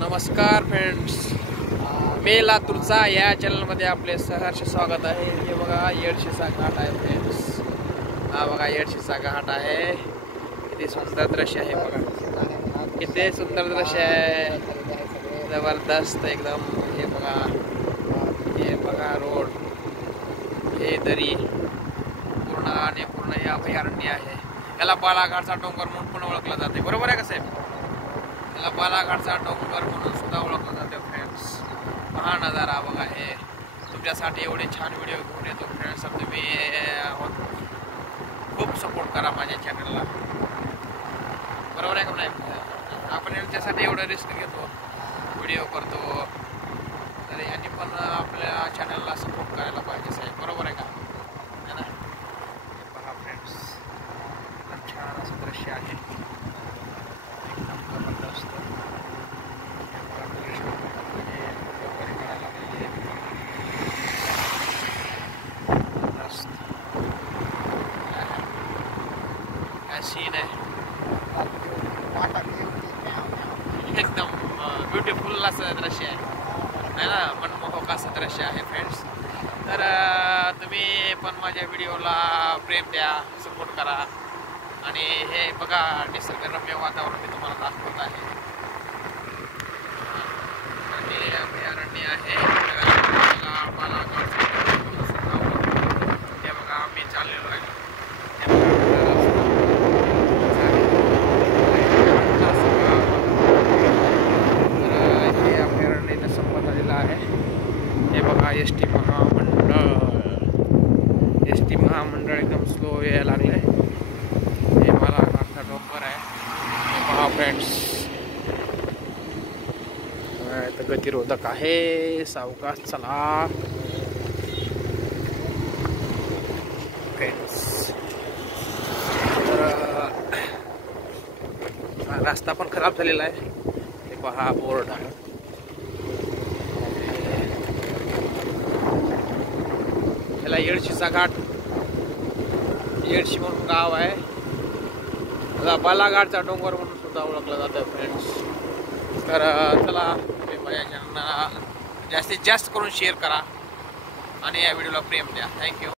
नमस्कार फ्रेंड्स, मी लातूरचा या चॅनलमध्ये आपले सहर्ष स्वागत आहे। हे बघा येडशीचा घाट आहे फ्रेंड्स। हा बघा येडशीचा घाट आहे। किती सुंदर दृश्य आहे बघा, किती सुंदर दृश्य आहे, जबरदस्त एकदम। हे बघा रोड, हे दरी पूर्ण हे अभयारण्य आहे। याला बालाघाटचा डोंगर म्हणून पण ओळखला जाते, बरोबर आहे का साहेब? याला बालाघाटचा डोंगर म्हणून सुद्धा ओळखला जाते फ्रेंड्स। पहा नजारा बघा, हे तुमच्यासाठी एवढे छान व्हिडिओ घेऊन येतो फ्रेंड्स। तुम्ही खूप सपोर्ट करा माझ्या चॅनलला, बरोबर आहे का नाही? आपण यांच्यासाठी एवढं रिस्क घेतो, व्हिडिओ करतो, तर यांनी पण आपल्या चॅनलला सपोर्ट करायला पाहिजे साहेब, बरोबर आहे का? है ना? पहा फ्रेंड्स, एकदम छान असं दृश्य आहे, एकदम जबरदस्त। काय सीन आहे, एकदम ब्युटिफुल असं दृश्य आहे ना, मनमोहक असं दृश्य आहे फ्रेंड्स। तर तुम्ही पण माझ्या व्हिडिओला प्रेम द्या, सपोर्ट करा। आणि हे बघा निसर्गरम्य वातावरण मी तुम्हाला दाखवत आहे। आणि अभयारण्य आहे, हे बघा आम्ही चाललेलो आहे। हे अभयारण्य संपत आलेलं आहे। हे बघा एस टी महामंडळ एकदम स्लो यायला लागले। हे मला घाटचा डोंगर आहे, हे पहा फ्रेंड्स। गतिरोधक आहे, सावकाश चला फ्रेंड्स। रास्ता पण खराब झालेला आहे, हे पहा बोर्ड आहे। याला येडशीचा घाट, येडशी म्हणून गाव आहे, बालाघाटचा डोंगर म्हणून सुद्धा ओळखला जातं फ्रेंड्स। तर चला तुम्ही माझ्या चॅनलला जास्तीत जास्त करून शेअर करा आणि या व्हिडिओला प्रेम द्या। थँक्यू।